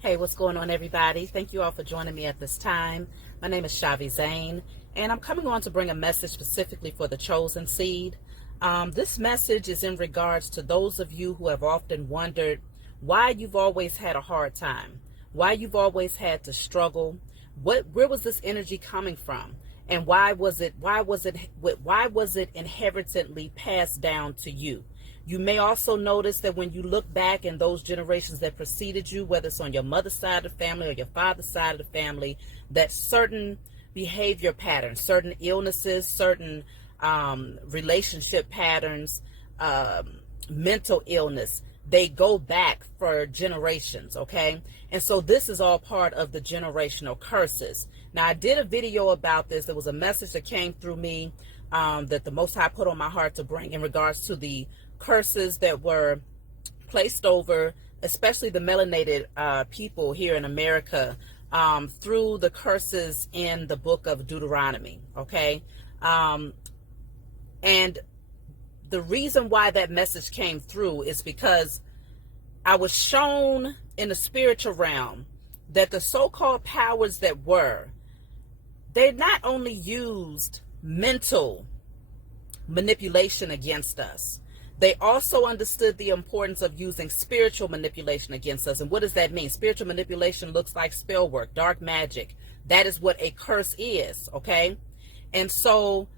Hey, what's going on, everybody? Thank you all for joining me at this time. My name is Shavi Zane, and I'm coming on to bring a message specifically for the chosen seed. This message is in regards to those of you who have often wondered why you've always had a hard time, why you've always had to struggle, where was this energy coming from, and why was it inherently passed down to you? You may also notice that when you look back in those generations that preceded you, whether it's on your mother's side of the family or your father's side of the family, that certain behavior patterns, certain illnesses, certain relationship patterns, mental illness, they go back for generations, okay? And so this is all part of the generational curses. Now, I did a video about this. There was a message that came through me that the Most High put on my heart to bring in regards to the curses that were placed over, especially the melanated people here in America, through the curses in the book of Deuteronomy, okay? And the reason why that message came through is because I was shown in the spiritual realm that the so-called powers that were, they not only used mental manipulation against us, they also understood the importance of using spiritual manipulation against us. And what does that mean? Spiritual manipulation looks like spell work, dark magic. That is what a curse is, okay? And so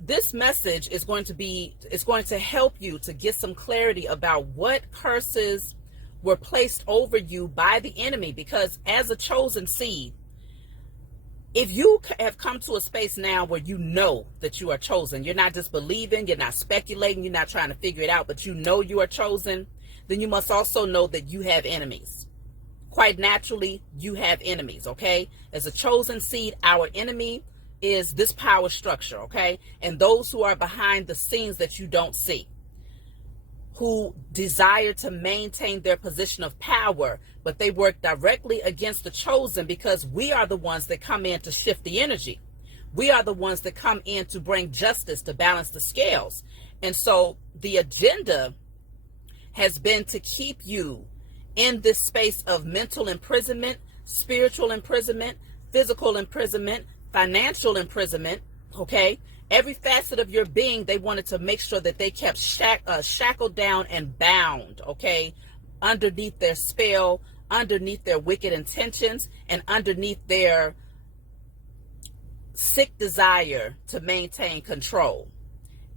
this message is going to help you to get some clarity about what curses were placed over you by the enemy. Because as a chosen seed, if you have come to a space now where you know that you are chosen, you're not just believing, you're not speculating, you're not trying to figure it out, but you know you are chosen, then you must also know that you have enemies. Quite naturally, you have enemies, okay? As a chosen seed, our enemy is this power structure, okay? And those who are behind the scenes that you don't see, who desire to maintain their position of power, but they work directly against the chosen because we are the ones that come in to shift the energy. We are the ones that come in to bring justice, to balance the scales. And so the agenda has been to keep you in this space of mental imprisonment, spiritual imprisonment, physical imprisonment, financial imprisonment, okay? Every facet of your being, they wanted to make sure that they kept shackled down and bound, okay, underneath their spell, underneath their wicked intentions, and underneath their sick desire to maintain control.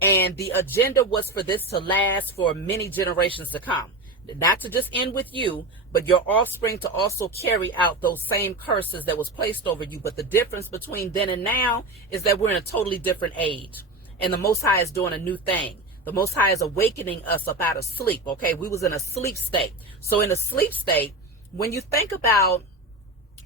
And the agenda was for this to last for many generations to come. Not to just end with you, but your offspring to also carry out those same curses that was placed over you. But the difference between then and now is that we're in a totally different age. And the Most High is doing a new thing. The Most High is awakening us up out of sleep, okay? We was in a sleep state. So in a sleep state, when you think about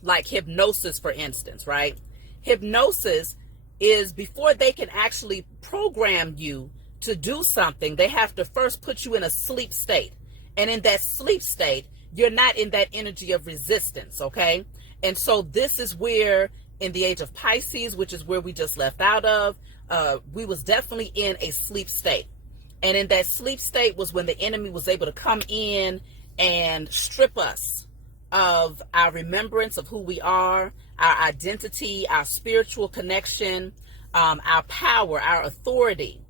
like hypnosis, for instance, right? Hypnosis is before they can actually program you to do something, they have to first put you in a sleep state. And in that sleep state, you're not in that energy of resistance, okay? And so this is where, in the age of Pisces, which is where we just left out of, we was definitely in a sleep state. And in that sleep state was when the enemy was able to come in and strip us of our remembrance of who we are, our identity, our spiritual connection, our power, our authority,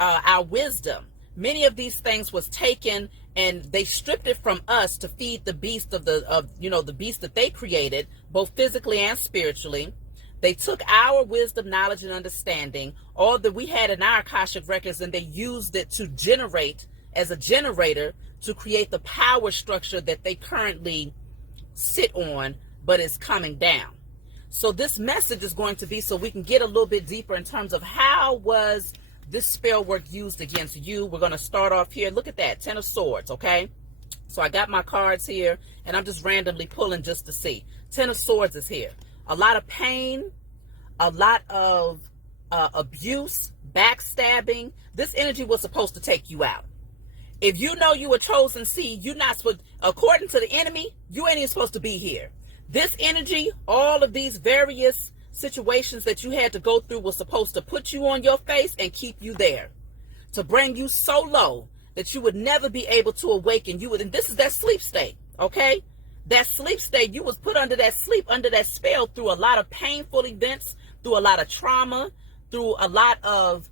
our wisdom. Many of these things was taken and they stripped it from us to feed the beast the beast that they created, both physically and spiritually. They took our wisdom, knowledge, and understanding, all that we had in our Akashic records, and they used it to generate, as a generator, to create the power structure that they currently sit on, but is coming down. So this message is going to be so we can get a little bit deeper in terms of how was this spell work used against you. We're going to start off here. Look at that, 10 of Swords, okay? So I got my cards here, and I'm just randomly pulling just to see. 10 of Swords is here. A lot of pain, a lot of abuse, backstabbing. This energy was supposed to take you out. If you know you were chosen seed, you're not supposed, according to the enemy, you ain't even supposed to be here. This energy, all of these various situations that you had to go through was supposed to put you on your face and keep you there, to bring you so low that you would never be able to awaken. And this is that sleep state, okay? That sleep state, you was put under that sleep, under that spell through a lot of painful events, through a lot of trauma, through a lot of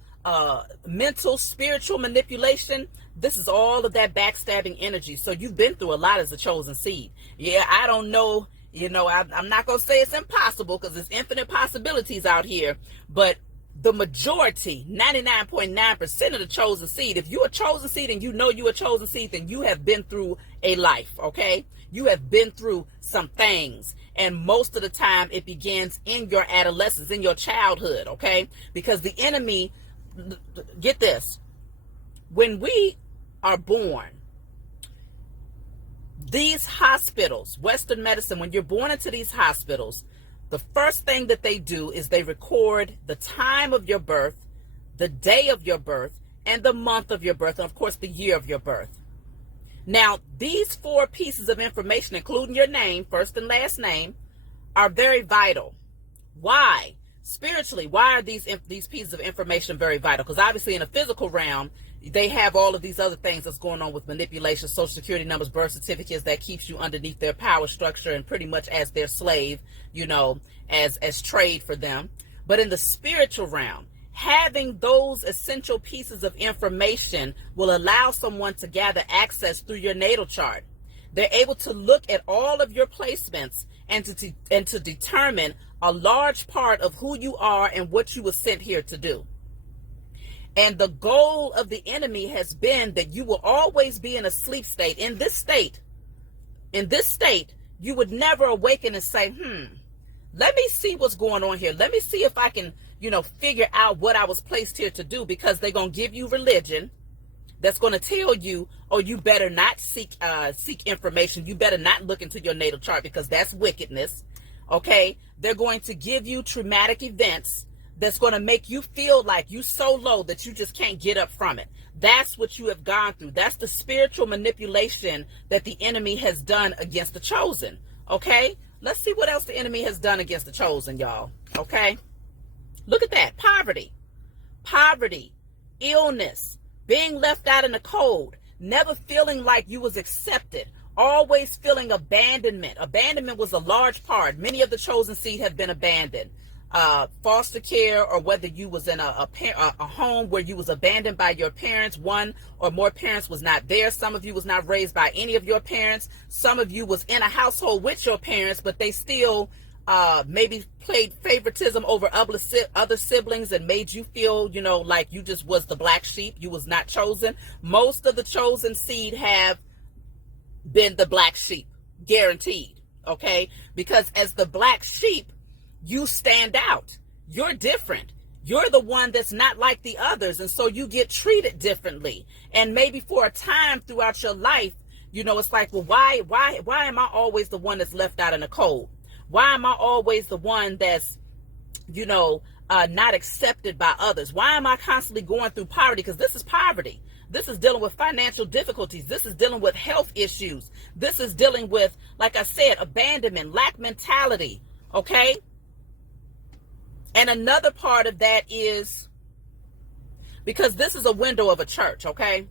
mental, spiritual manipulation. This is all of that backstabbing energy. So you've been through a lot as a chosen seed. Yeah, I don't know. I'm not going to say it's impossible because there's infinite possibilities out here. But the majority, 99.9% of the chosen seed, if you're a chosen seed and you know you're a chosen seed, then you have been through a life, okay? You have been through some things. And most of the time it begins in your adolescence, in your childhood, okay? Because the enemy, get this, when we are born, these hospitals, Western medicine, when you're born into these hospitals, the first thing that they do is they record the time of your birth, the day of your birth, and the month of your birth, and of course the year of your birth. Now, these 4 pieces of information, including your name, first and last name, are very vital. Why? Spiritually, why are these pieces of information very vital? Because obviously in the physical realm, they have all of these other things that's going on with manipulation, social security numbers, birth certificates, that keeps you underneath their power structure and pretty much as their slave, as trade for them. But in the spiritual realm, having those essential pieces of information will allow someone to gather access through your natal chart. They're able to look at all of your placements and to determine a large part of who you are and what you were sent here to do. And the goal of the enemy has been that you will always be in a sleep state. In this state, you would never awaken and say, let me see what's going on here. Let me see if I can, figure out what I was placed here to do, because they're going to give you religion that's going to tell you, oh, you better not seek information. You better not look into your natal chart because that's wickedness. Okay. They're going to give you traumatic events that's going to make you feel like you so low that you just can't get up from it. That's what you have gone through. That's the spiritual manipulation that the enemy has done against the chosen. Okay? Let's see what else the enemy has done against the chosen, y'all. Okay? Look at that. Poverty, illness, being left out in the cold, never feeling like you was accepted, always feeling abandonment. Abandonment was a large part. Many of the chosen seed have been abandoned. Foster care, or whether you was in a home where you was abandoned by your parents, one or more parents was not there. Some of you was not raised by any of your parents. Some of you was in a household with your parents, but they still maybe played favoritism over other siblings and made you feel, like you just was the black sheep. You was not chosen. Most of the chosen seed have been the black sheep, guaranteed. Okay, because as the black sheep, you stand out. You're different. You're the one that's not like the others. And so you get treated differently. And maybe for a time throughout your life, it's like, well, why am I always the one that's left out in the cold? Why am I always the one that's, not accepted by others? Why am I constantly going through poverty? Because this is poverty. This is dealing with financial difficulties. This is dealing with health issues. This is dealing with, like I said, abandonment, lack mentality. Okay? And another part of that is because this is a window of a church, okay?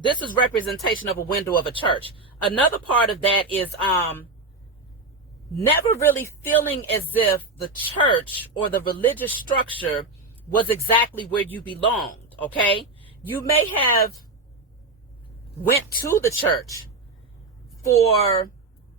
This is representation of a window of a church. Another part of that is never really feeling as if the church or the religious structure was exactly where you belonged, okay? You may have went to the church for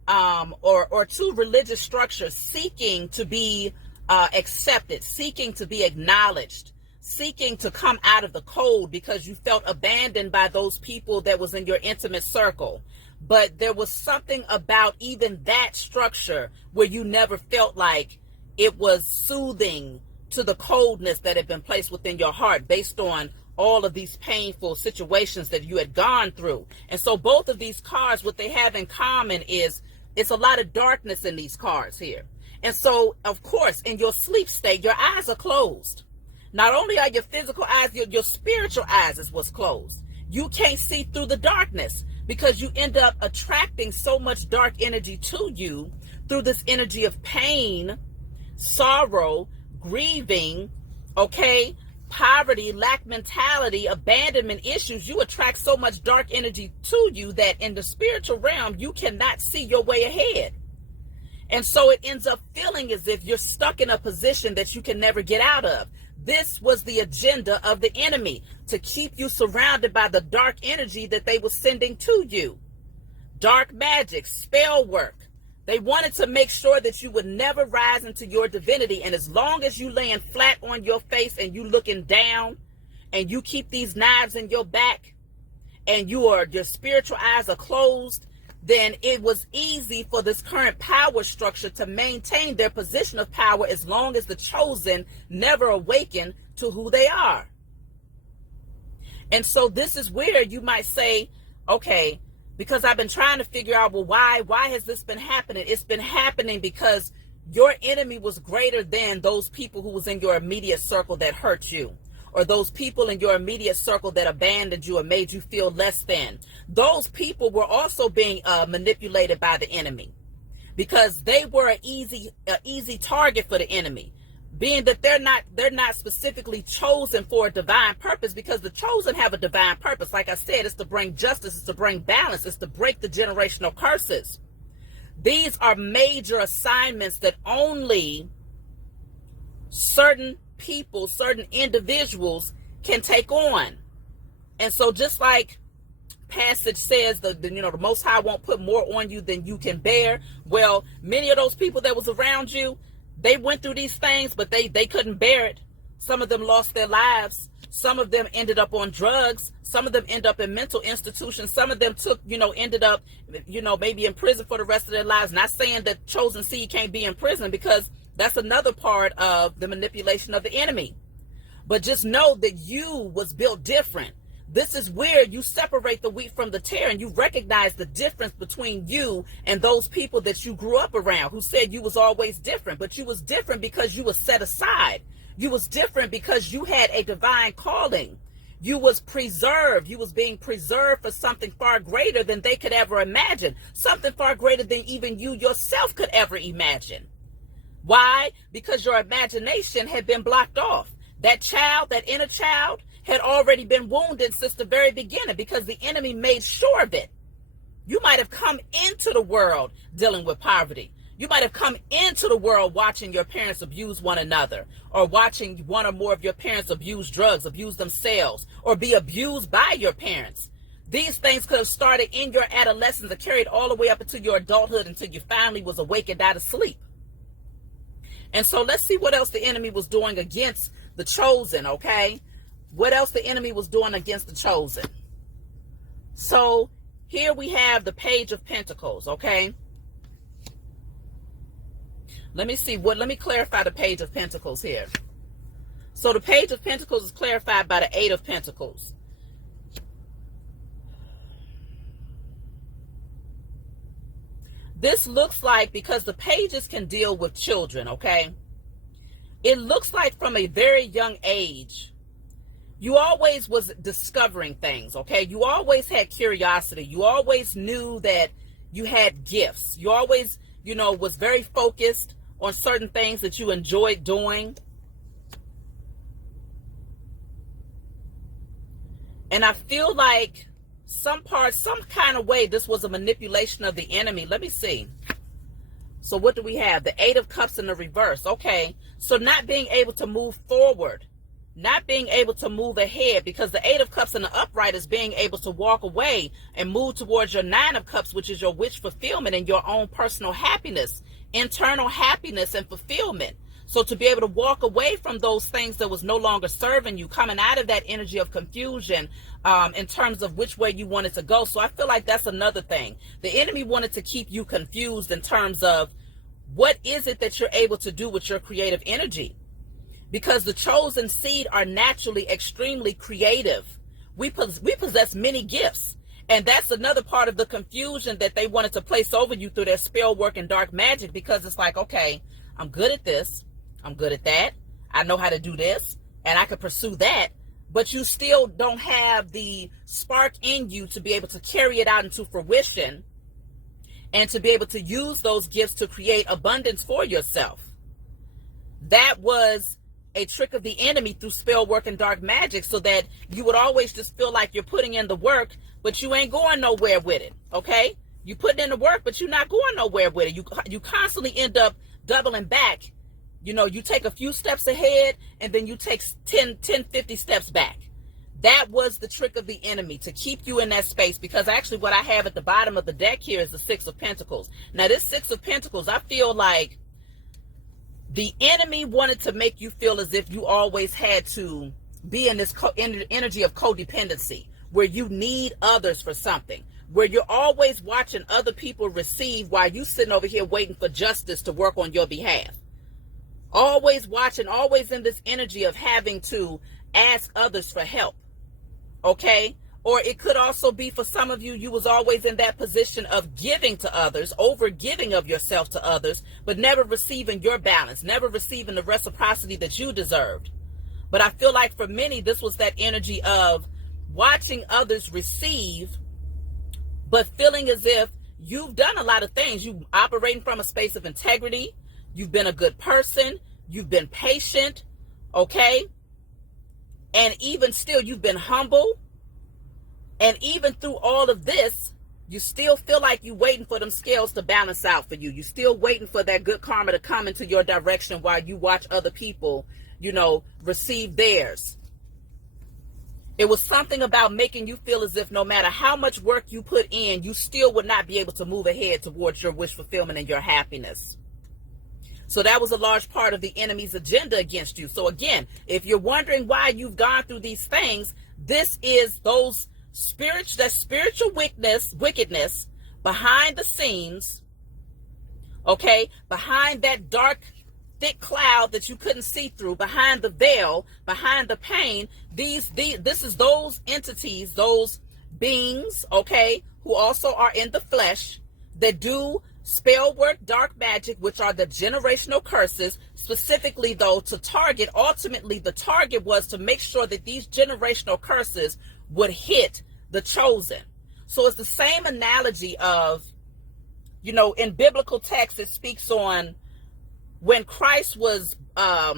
or to religious structures seeking to be accepted, seeking to be acknowledged, seeking to come out of the cold because you felt abandoned by those people that was in your intimate circle. But there was something about even that structure where you never felt like it was soothing to the coldness that had been placed within your heart based on all of these painful situations that you had gone through. And so both of these cards, what they have in common is it's a lot of darkness in these cards here. And so, of course, in your sleep state, your eyes are closed. Not only are your physical eyes, your spiritual eyes is what's closed. You can't see through the darkness because you end up attracting so much dark energy to you through this energy of pain, sorrow, grieving, okay, poverty, lack mentality, abandonment issues, you attract so much dark energy to you that in the spiritual realm, you cannot see your way ahead. And so it ends up feeling as if you're stuck in a position that you can never get out of. This was the agenda of the enemy, to keep you surrounded by the dark energy that they were sending to you. Dark magic, spell work. They wanted to make sure that you would never rise into your divinity. And as long as you laying flat on your face and you looking down and you keep these knives in your back and your spiritual eyes are closed, then it was easy for this current power structure to maintain their position of power as long as the chosen never awaken to who they are. And so this is where you might say, okay, because I've been trying to figure out, well, why has this been happening? It's been happening because your enemy was greater than those people who was in your immediate circle that hurt you, or those people in your immediate circle that abandoned you and made you feel less than. Those people were also being manipulated by the enemy because they were an easy target for the enemy, being that they're not specifically chosen for a divine purpose, because the chosen have a divine purpose. Like I said, it's to bring justice, it's to bring balance, it's to break the generational curses. These are major assignments that only certain people, certain individuals can take on. And so just like passage says, the Most High won't put more on you than you can bear. Well, many of those people that was around you, they went through these things, but they couldn't bear it. Some of them lost their lives. Some of them ended up on drugs. Some of them end up in mental institutions. Some of them ended up, maybe in prison for the rest of their lives. Not saying that chosen seed can't be in prison, because that's another part of the manipulation of the enemy. But just know that you was built different. This is where you separate the wheat from the tare, and you recognize the difference between you and those people that you grew up around who said you was always different. But you was different because you was set aside. You was different because you had a divine calling. You was preserved. You was being preserved for something far greater than they could ever imagine. Something far greater than even you yourself could ever imagine. Why? Because your imagination had been blocked off. That child, that inner child, had already been wounded since the very beginning, because the enemy made sure of it. You might have come into the world dealing with poverty. You might have come into the world watching your parents abuse one another, or watching one or more of your parents abuse drugs, abuse themselves, or be abused by your parents. These things could have started in your adolescence and carried all the way up into your adulthood until you finally was awakened out of sleep. And so let's see what else the enemy was doing against the chosen, okay? What else the enemy was doing against the chosen. So here we have the Page of Pentacles, okay? Let me clarify the Page of Pentacles here. So the Page of Pentacles is clarified by the Eight of Pentacles. This looks like, because the pages can deal with children, okay? It looks like from a very young age, you always was discovering things, okay? You always had curiosity. You always knew that you had gifts. You always, was very focused on certain things that you enjoyed doing. And I feel like some kind of way, this was a manipulation of the enemy. Let me see. So what do we have? The Eight of Cups in the reverse. Okay. So not being able to move forward, not being able to move ahead, because the Eight of Cups in the upright is being able to walk away and move towards your Nine of Cups, which is your wish fulfillment and your own personal happiness, internal happiness and fulfillment. So to be able to walk away from those things that was no longer serving you, coming out of that energy of confusion in terms of which way you wanted to go. So I feel like that's another thing. The enemy wanted to keep you confused in terms of what is it that you're able to do with your creative energy. Because the chosen seed are naturally extremely creative. We possess many gifts. And that's another part of the confusion that they wanted to place over you through their spell work and dark magic, because it's like, okay, I'm good at this. I'm good at that. I know how to do this, and I can pursue that, but you still don't have the spark in you to be able to carry it out into fruition and to be able to use those gifts to create abundance for yourself. That was a trick of the enemy through spell work and dark magic, so that you would always just feel like you're putting in the work, but you ain't going nowhere with it. Okay? You putting in the work, but you're not going nowhere with it. You constantly end up doubling back. You know, you take a few steps ahead and then you take 10, 50 steps back. That was the trick of the enemy, to keep you in that space, because actually what I have at the bottom of the deck here is the Six of Pentacles. Now this Six of Pentacles, I feel like the enemy wanted to make you feel as if you always had to be in this energy of codependency, where you need others for something, where you're always watching other people receive while you sitting over here waiting for justice to work on your behalf. Always watching, always in this energy of having to ask others for help. Okay? Or it could also be for some of you, you was always in that position of giving to others, over giving of yourself to others, but never receiving your balance, never receiving the reciprocity that you deserved. But I feel like for many, this was that energy of watching others receive, but feeling as if you've done a lot of things. You operating from a space of integrity. You've been a good person. You've been patient. Okay? And even still, you've been humble. And even through all of this, you still feel like you're waiting for them scales to balance out for you. You're still waiting for that good karma to come into your direction while you watch other people, you know, receive theirs. It was something about making you feel as if no matter how much work you put in, you still would not be able to move ahead towards your wish fulfillment and your happiness. So that was a large part of the enemy's agenda against you. So again, if you're wondering why you've gone through these things, this is those spiritual wickedness behind the scenes, okay, behind that dark, thick cloud that you couldn't see through, behind the veil, behind the pain. This is those entities, those beings, okay, who also are in the flesh, that do spell work, dark magic, which are the generational curses, specifically though to target, ultimately the target was to make sure that these generational curses would hit the chosen. So it's the same analogy of, you know, in biblical text, it speaks on when Christ was a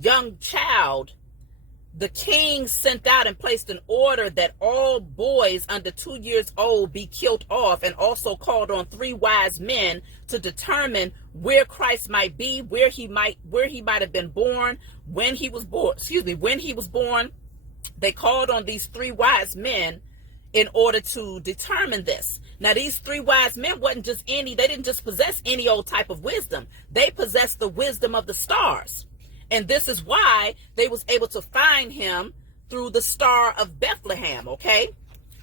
young child, the king sent out and placed an order that all boys under 2 years old be killed off, and also called on 3 wise men to determine where Christ might be, where he might have been born, when he was born. They called on these 3 wise men in order to determine this. Now, these 3 wise men wasn't just they didn't just possess any old type of wisdom. They possessed the wisdom of the stars. And this is why they was able to find him through the star of Bethlehem, okay?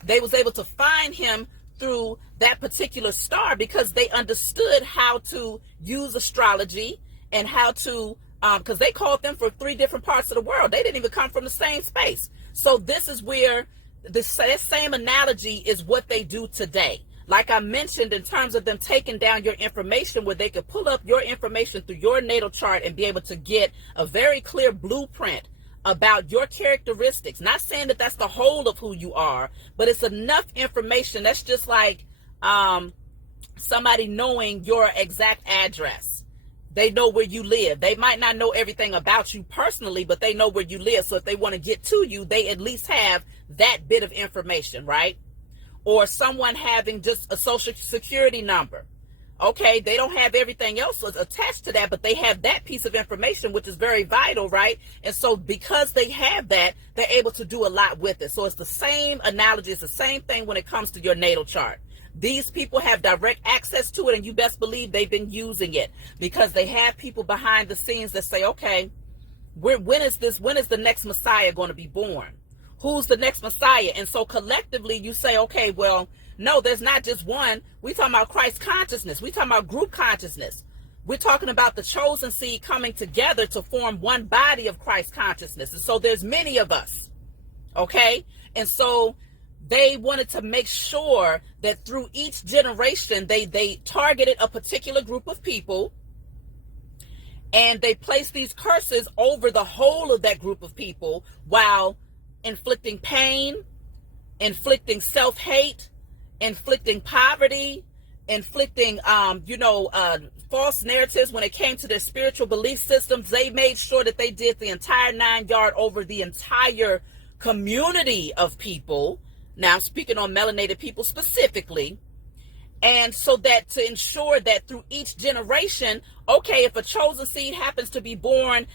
They was able to find him through that particular star because they understood how to use astrology and how to, because they called them from 3 different parts of the world. They didn't even come from the same space. So this is where that same analogy is what they do today. Like I mentioned, in terms of them taking down your information, where they could pull up your information through your natal chart and be able to get a very clear blueprint about your characteristics. Not saying that that's the whole of who you are, but it's enough information. That's just like somebody knowing your exact address. They know where you live. They might not know everything about you personally, but they know where you live. So if they want to get to you, they at least have that bit of information, right? Or someone having just a social security number. Okay, they don't have everything else attached to that, but they have that piece of information, which is very vital, right? And so because they have that, they're able to do a lot with it. So it's the same analogy. It's the same thing when it comes to your natal chart. These people have direct access to it, and you best believe they've been using it because they have people behind the scenes that say, okay, when is the next Messiah going to be born? Who's the next Messiah? And so collectively you say, okay, well, no, there's not just one. We're talking about Christ consciousness. We're talking about group consciousness. We're talking about the chosen seed coming together to form one body of Christ consciousness. And so there's many of us. Okay? And so they wanted to make sure that through each generation, they targeted a particular group of people, and they placed these curses over the whole of that group of people while inflicting pain, inflicting self-hate, inflicting poverty, inflicting, false narratives when it came to their spiritual belief systems. They made sure that they did the entire 9 yard over the entire community of people. Now, I'm speaking on melanated people specifically. And so that to ensure that through each generation, okay, if a chosen seed happens to be born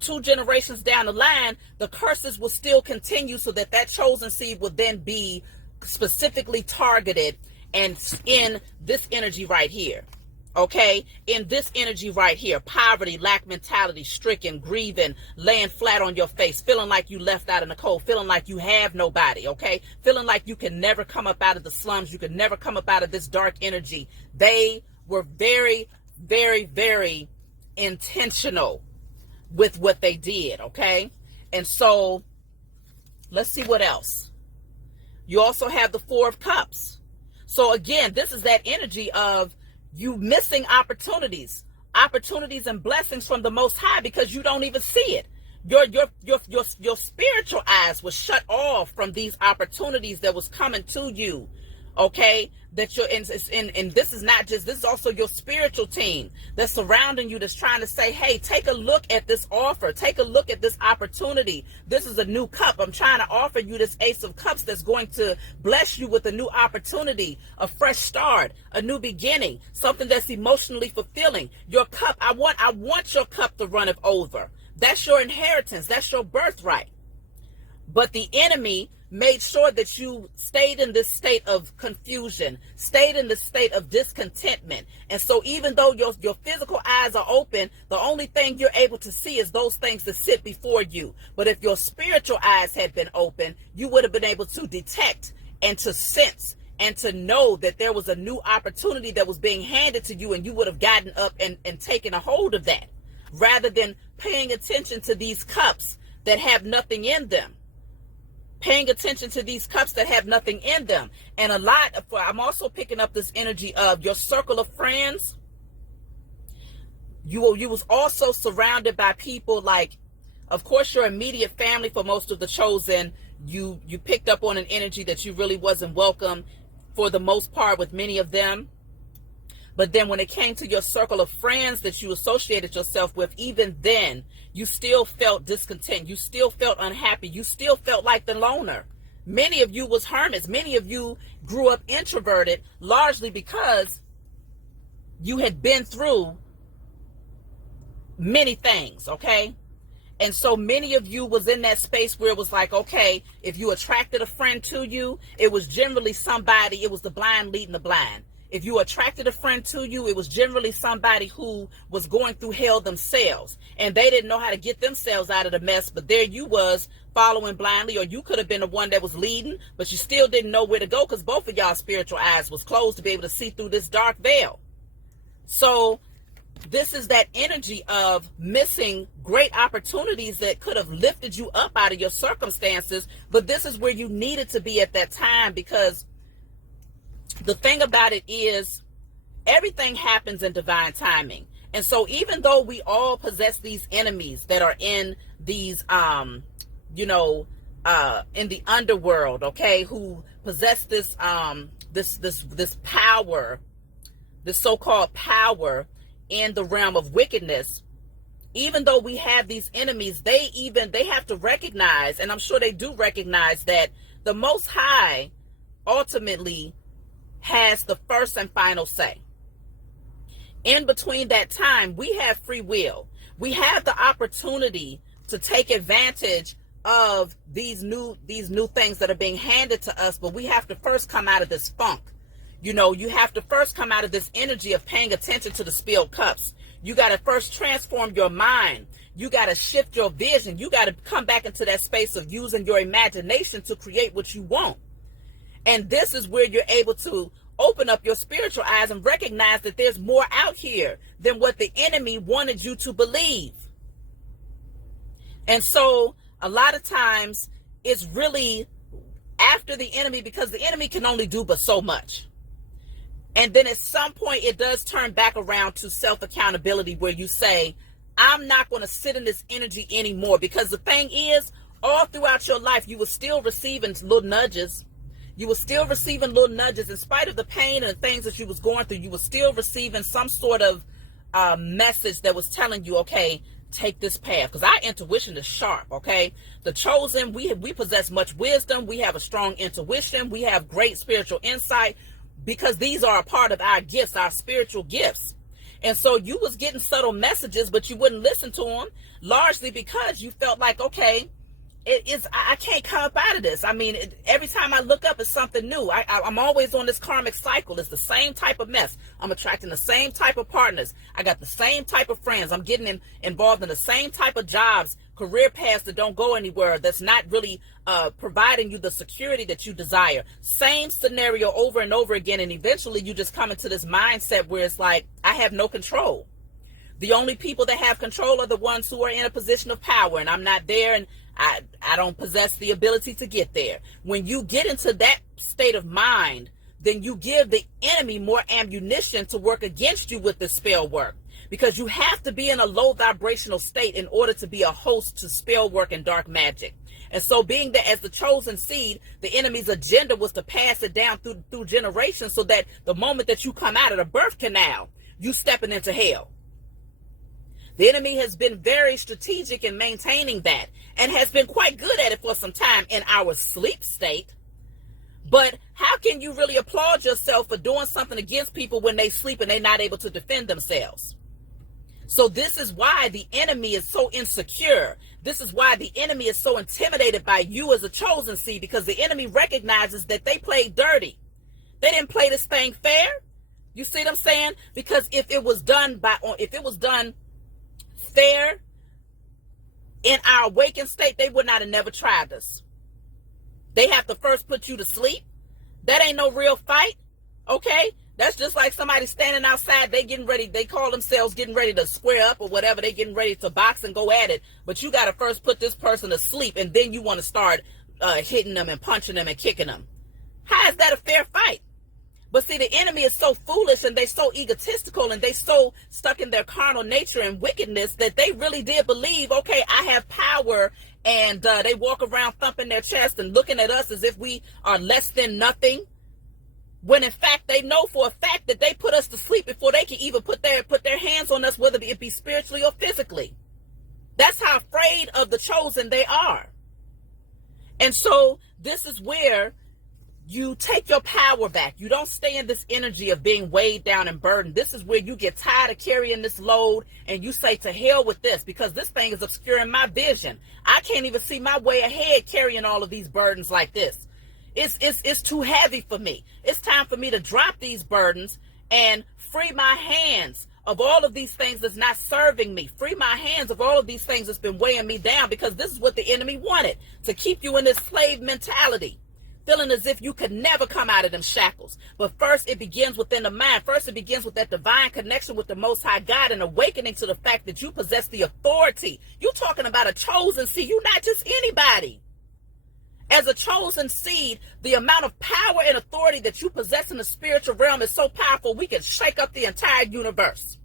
2 generations down the line, the curses will still continue so that that chosen seed will then be specifically targeted and in this energy right here. Okay, in this energy right here, poverty, lack mentality, stricken, grieving, laying flat on your face, feeling like you left out in the cold, feeling like you have nobody, okay, feeling like you can never come up out of the slums, you can never come up out of this dark energy. They were very, very, very intentional with what they did, okay? And so, let's see what else. You also have the 4 of Cups. So again, this is that energy of you missing opportunities and blessings from the Most High because you don't even see it. Your spiritual eyes were shut off from these opportunities that was coming to you. Okay, that you're in, and this is not just, this is also your spiritual team that's surrounding you, that's trying to say, hey, take a look at this offer, take a look at this opportunity. This is a new cup. I'm trying to offer you this Ace of Cups that's going to bless you with a new opportunity, a fresh start, a new beginning, something that's emotionally fulfilling. Your cup, I want your cup to run over. That's your inheritance. That's your birthright. But the enemy made sure that you stayed in this state of confusion, stayed in this state of discontentment. And so even though your physical eyes are open, the only thing you're able to see is those things that sit before you. But if your spiritual eyes had been open, you would have been able to detect and to sense and to know that there was a new opportunity that was being handed to you, and you would have gotten up and taken a hold of that, rather than paying attention to these cups that have nothing in them. Paying attention to these cups that have nothing in them. And I'm also picking up this energy of your circle of friends. You was also surrounded by people like, of course, your immediate family. For most of the chosen, you picked up on an energy that you really wasn't welcome for the most part with many of them. But then when it came to your circle of friends that you associated yourself with, even then, you still felt discontent. You still felt unhappy. You still felt like the loner. Many of you was hermits. Many of you grew up introverted, largely because you had been through many things, okay? And so many of you was in that space where it was like, okay, if you attracted a friend to you, it was generally somebody, it was the blind leading the blind. If you attracted a friend to you, it was generally somebody who was going through hell themselves, and they didn't know how to get themselves out of the mess, but there you was following blindly. Or you could have been the one that was leading, but you still didn't know where to go because both of y'all spiritual eyes was closed to be able to see through this dark veil. So this is that energy of missing great opportunities that could have lifted you up out of your circumstances, but this is where you needed to be at that time, because the thing about it is everything happens in divine timing. And so even though we all possess these enemies that are in these, in the underworld, okay, who possess this, this power, this so-called power in the realm of wickedness, even though we have these enemies, they have to recognize, and I'm sure they do recognize, that the Most High ultimately has the first and final say. In between that time, we have free will. We have the opportunity to take advantage of these new things that are being handed to us, but we have to first come out of this funk. You have to first come out of this energy of paying attention to the spilled cups. You got to first transform your mind. You got to shift your vision. You got to come back into that space of using your imagination to create what you want. And this is where you're able to open up your spiritual eyes and recognize that there's more out here than what the enemy wanted you to believe. And so a lot of times it's really after the enemy, because the enemy can only do but so much. And then at some point it does turn back around to self-accountability, where you say, I'm not going to sit in this energy anymore. Because the thing is, all throughout your life, you were still receiving little nudges. You were still receiving little nudges in spite of the pain and the things that you was going through. You were still receiving some sort of message that was telling you, okay, take this path, because our intuition is sharp. Okay, the chosen, we possess much wisdom. We have a strong intuition. We have great spiritual insight, because these are a part of our gifts, our spiritual gifts. And so you was getting subtle messages, but you wouldn't listen to them, largely because you felt like, okay, I can't come up out of this. I mean, every time I look up, it's something new. I'm always on this karmic cycle. It's the same type of mess. I'm attracting the same type of partners. I got the same type of friends. I'm getting involved in the same type of jobs, career paths that don't go anywhere, that's not really providing you the security that you desire. Same scenario over and over again. And eventually you just come into this mindset where it's like, I have no control. The only people that have control are the ones who are in a position of power, and I'm not there, and I don't possess the ability to get there. When you get into that state of mind, then you give the enemy more ammunition to work against you with the spell work, because you have to be in a low vibrational state in order to be a host to spell work and dark magic. And so being that as the chosen seed, the enemy's agenda was to pass it down through generations, so that the moment that you come out of the birth canal, you stepping into hell. The enemy has been very strategic in maintaining that, and has been quite good at it for some time in our sleep state. But how can you really applaud yourself for doing something against people when they sleep and they're not able to defend themselves? So this is why the enemy is so insecure. This is why the enemy is so intimidated by you as a chosen seed, because the enemy recognizes that they played dirty. They didn't play this thing fair. You see what I'm saying? Because if it was done fair in our awakened state, they would not have never tried us. They have to first put you to sleep. That ain't no real fight. Okay? That's just like somebody standing outside, they getting ready, they call themselves getting ready to square up or whatever, they getting ready to box and go at it. But you got to first put this person to sleep, and then you want to start hitting them and punching them and kicking them. How is that a fair fight? But see, the enemy is so foolish, and they so egotistical, and they so stuck in their carnal nature and wickedness that they really did believe, okay, I have power, and they walk around thumping their chest and looking at us as if we are less than nothing, when in fact they know for a fact that they put us to sleep before they can even put their hands on us, whether it be spiritually or physically. That's how afraid of the chosen they are. And so this is where you take your power back. You don't stay in this energy of being weighed down and burdened. This is where you get tired of carrying this load, and you say, to hell with this, because this thing is obscuring my vision. I can't even see my way ahead carrying all of these burdens like this. It's too heavy for me. It's time for me to drop these burdens and free my hands of all of these things that's not serving me. Free my hands of all of these things that's been weighing me down, because this is what the enemy wanted, to keep you in this slave mentality, feeling as if you could never come out of them shackles. But first, it begins within the mind. First, it begins with that divine connection with the Most High God, and awakening to the fact that you possess the authority. You're talking about a chosen seed. You're not just anybody. As a chosen seed, the amount of power and authority that you possess in the spiritual realm is so powerful, we can shake up the entire universe.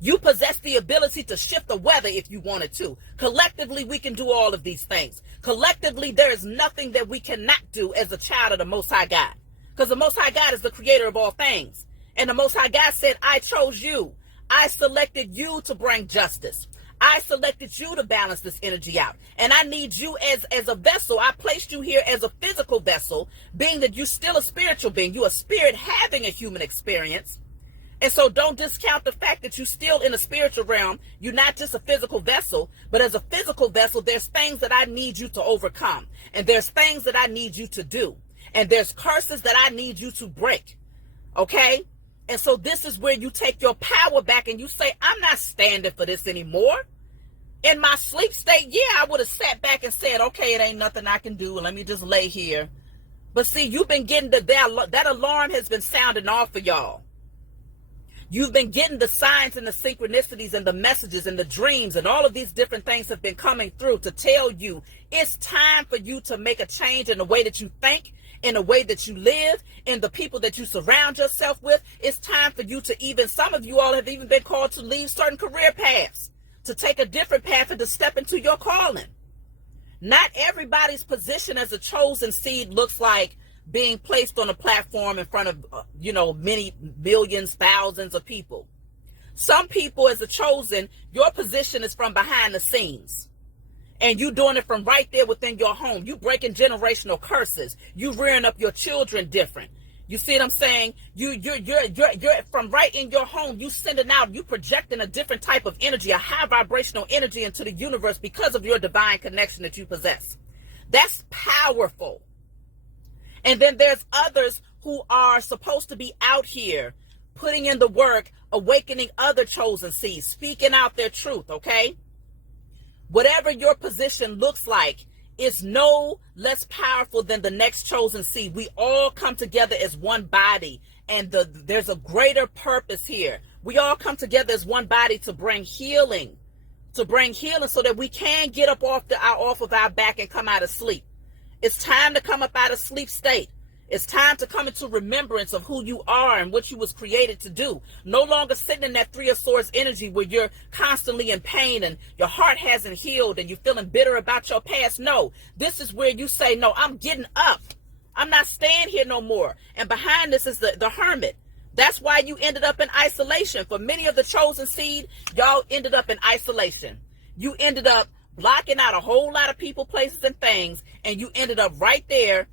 You possess the ability to shift the weather if you wanted to. Collectively, we can do all of these things. Collectively, there is nothing that we cannot do as a child of the Most High God. Because the Most High God is the creator of all things. And the Most High God said, I chose you. I selected you to bring justice. I selected you to balance this energy out. And I need you as a vessel. I placed you here as a physical vessel, being that you're still a spiritual being. You're a spirit having a human experience. And so don't discount the fact that you're still in the spiritual realm. You're not just a physical vessel, but as a physical vessel, there's things that I need you to overcome. And there's things that I need you to do. And there's curses that I need you to break. Okay? And so this is where you take your power back and you say, I'm not standing for this anymore. In my sleep state, yeah, I would have sat back and said, okay, it ain't nothing I can do. Let me just lay here. But see, you've been getting that alarm has been sounding off for y'all. You've been getting the signs and the synchronicities and the messages and the dreams, and all of these different things have been coming through to tell you it's time for you to make a change in the way that you think, in the way that you live, in the people that you surround yourself with. It's time for you to even, some of you all have even been called to leave certain career paths, to take a different path and to step into your calling. Not everybody's position as a chosen seed looks like being placed on a platform in front of, many millions, thousands of people. Some people, as a chosen, your position is from behind the scenes. And you doing it from right there within your home. You breaking generational curses. You rearing up your children different. You see what I'm saying? You're from right in your home. You sending out, you projecting a different type of energy, a high vibrational energy into the universe because of your divine connection that you possess. That's powerful. And then there's others who are supposed to be out here putting in the work, awakening other chosen seeds, speaking out their truth, okay? Whatever your position looks like is no less powerful than the next chosen seed. We all come together as one body, and there's a greater purpose here. We all come together as one body to bring healing, so that we can get up off of our back and come out of sleep. It's time to come up out of sleep state. It's time to come into remembrance of who you are and what you was created to do. No longer sitting in that Three of Swords energy where you're constantly in pain and your heart hasn't healed and you're feeling bitter about your past. No, this is where you say, no, I'm getting up. I'm not staying here no more. And behind this is the hermit. That's why you ended up in isolation. For many of the chosen seed, y'all ended up in isolation. You ended up blocking out a whole lot of people, places, and things, and you ended up right there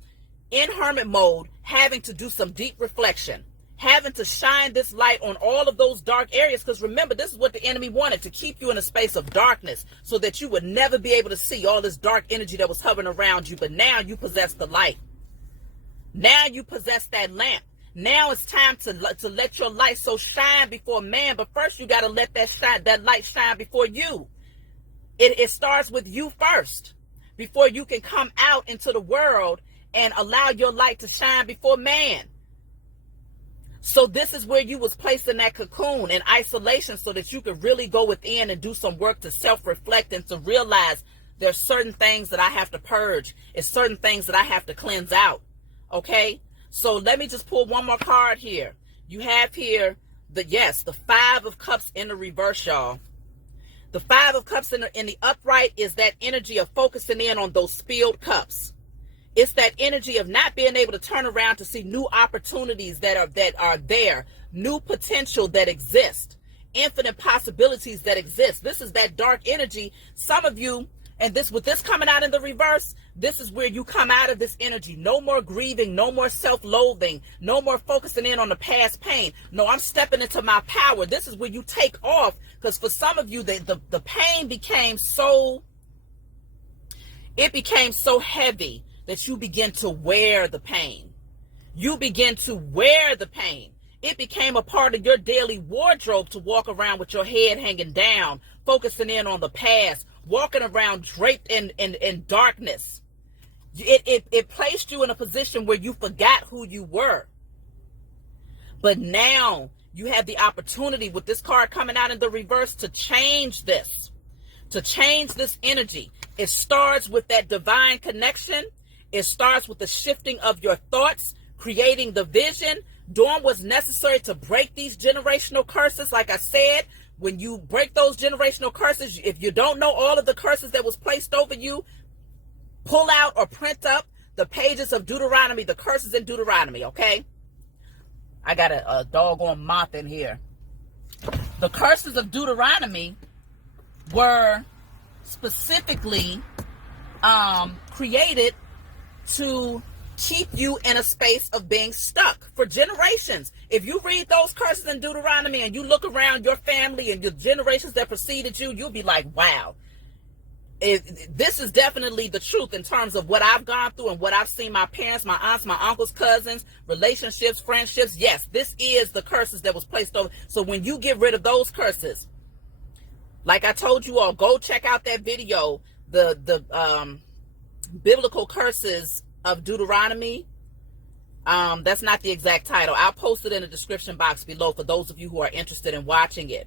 in hermit mode, having to do some deep reflection, having to shine this light on all of those dark areas. Because remember, this is what the enemy wanted, to keep you in a space of darkness so that you would never be able to see all this dark energy that was hovering around you. But now you possess the light. Now you possess that lamp. Now it's time to let your light so shine before man. But first you got to let that light shine before you. It starts with you first before you can come out into the world and allow your light to shine before man. So this is where you was placed in that cocoon in isolation so that you could really go within and do some work to self-reflect and to realize there's certain things that I have to purge. It's certain things that I have to cleanse out. Okay? So let me just pull one more card here. You have here the Five of Cups in the reverse, y'all. The Five of Cups in the upright is that energy of focusing in on those spilled cups. It's that energy of not being able to turn around to see new opportunities that are there, new potential that exists, infinite possibilities that exist. This is that dark energy. Some of you, and with this coming out in the reverse, this is where you come out of this energy. No more grieving, no more self-loathing, no more focusing in on the past pain. No, I'm stepping into my power. This is where you take off, because for some of you, the pain became so heavy that you begin to wear the pain. You begin to wear the pain. It became a part of your daily wardrobe to walk around with your head hanging down, focusing in on the past, walking around draped in darkness. It placed you in a position where you forgot who you were. But now you have the opportunity with this card coming out in the reverse to change this, energy. It starts with that divine connection. It starts with the shifting of your thoughts, creating the vision, doing what's necessary to break these generational curses. Like I said, when you break those generational curses, if you don't know all of the curses that was placed over you, pull out or print up the pages of Deuteronomy, the curses in Deuteronomy, okay? I got a doggone moth in here. The curses of Deuteronomy were specifically created to keep you in a space of being stuck for generations. If you read those curses in Deuteronomy and you look around your family and your generations that preceded you, you'll be like, wow, this is definitely the truth in terms of what I've gone through and what I've seen my parents, my aunts, my uncles, cousins, relationships, friendships. Yes, this is the curses that was placed over. So when you get rid of those curses, like I told you all, go check out that video, the biblical curses of Deuteronomy. That's not the exact title. I'll post it in the description box below for those of you who are interested in watching it.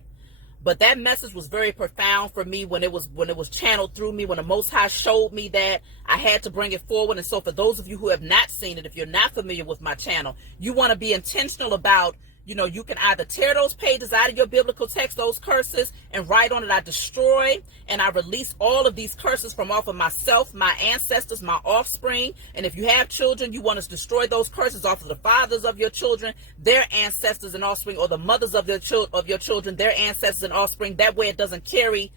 But that message was very profound for me when it was channeled through me, when the Most High showed me that. I had to bring it forward. And so for those of you who have not seen it, if you're not familiar with my channel, you want to be intentional about you can either tear those pages out of your biblical text, those curses, and write on it, I destroy and I release all of these curses from off of myself, my ancestors, my offspring. And if you have children, you want to destroy those curses off of the fathers of your children, their ancestors and offspring, or the mothers of your children, their ancestors and offspring. That way it doesn't carry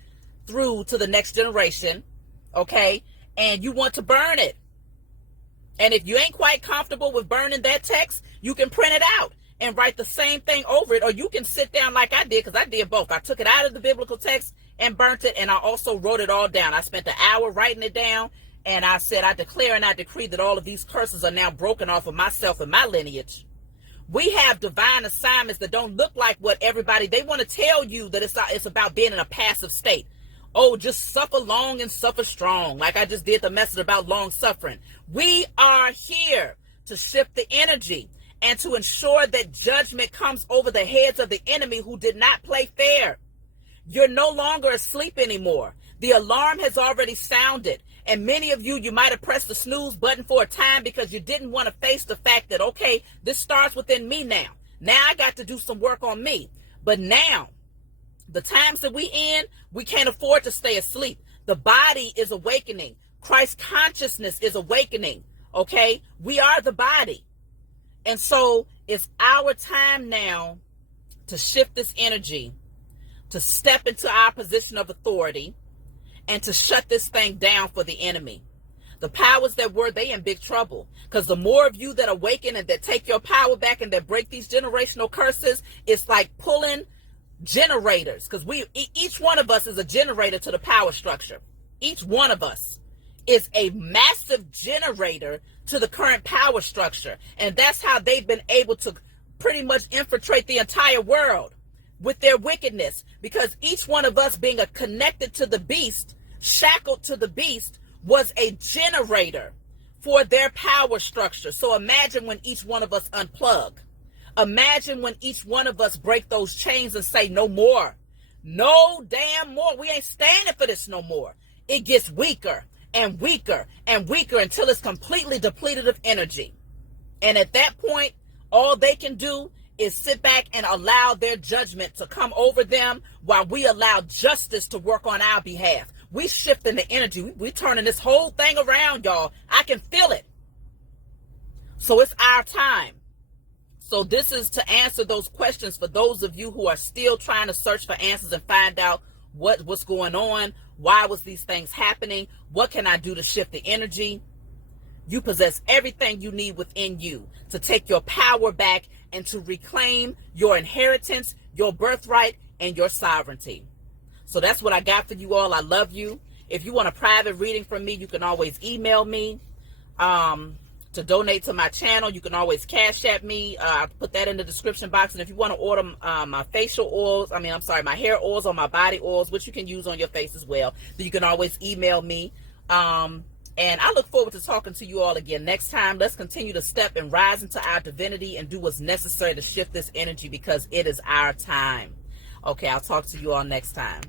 through to the next generation. Okay? And you want to burn it. And if you ain't quite comfortable with burning that text, you can print it out and write the same thing over it, or you can sit down like I did, because I did both. I took it out of the biblical text and burnt it, and I also wrote it all down. I spent an hour writing it down, and I said, I declare and I decree that all of these curses are now broken off of myself and my lineage. We have divine assignments that don't look like what everybody, they want to tell you that it's about being in a passive state. Oh, just suffer long and suffer strong, like I just did the message about long suffering. We are here to shift the energy and to ensure that judgment comes over the heads of the enemy who did not play fair. You're no longer asleep anymore. The alarm has already sounded. And many of you might have pressed the snooze button for a time because you didn't want to face the fact that, okay, this starts within me now. Now I got to do some work on me. But now, the times that we in, we can't afford to stay asleep. The body is awakening. Christ consciousness is awakening. Okay? We are the body. And so it's our time now to shift this energy, to step into our position of authority, and to shut this thing down for the enemy. The powers that were, they in big trouble. Because the more of you that awaken and that take your power back and that break these generational curses, it's like pulling generators. Because each one of us is a generator to the power structure. Each one of us is a massive generator to the current power structure. And that's how they've been able to pretty much infiltrate the entire world with their wickedness. Because each one of us being connected to the beast, shackled to the beast, was a generator for their power structure. So imagine when each one of us unplug. Imagine when each one of us break those chains and say no more. No damn more. We ain't standing for this no more. It gets weaker and weaker and weaker until it's completely depleted of energy. And at that point, all they can do is sit back and allow their judgment to come over them while we allow justice to work on our behalf. We shifting the energy. We turning this whole thing around, y'all. I can feel it. So it's our time. So this is to answer those questions for those of you who are still trying to search for answers and find out what's going on. Why was these things happening? What can I do to shift the energy? You possess everything you need within you to take your power back and to reclaim your inheritance, your birthright, and your sovereignty. So that's what I got for you all. I love you. If you want a private reading from me, you can always email me. To donate to my channel, you can always Cash App me. I'll put that in the description box. And if you want to order my facial oils, my hair oils or my body oils, which you can use on your face as well, then you can always email me. And I look forward to talking to you all again next time. Let's continue to step and rise into our divinity and do what's necessary to shift this energy because it is our time. Okay, I'll talk to you all next time.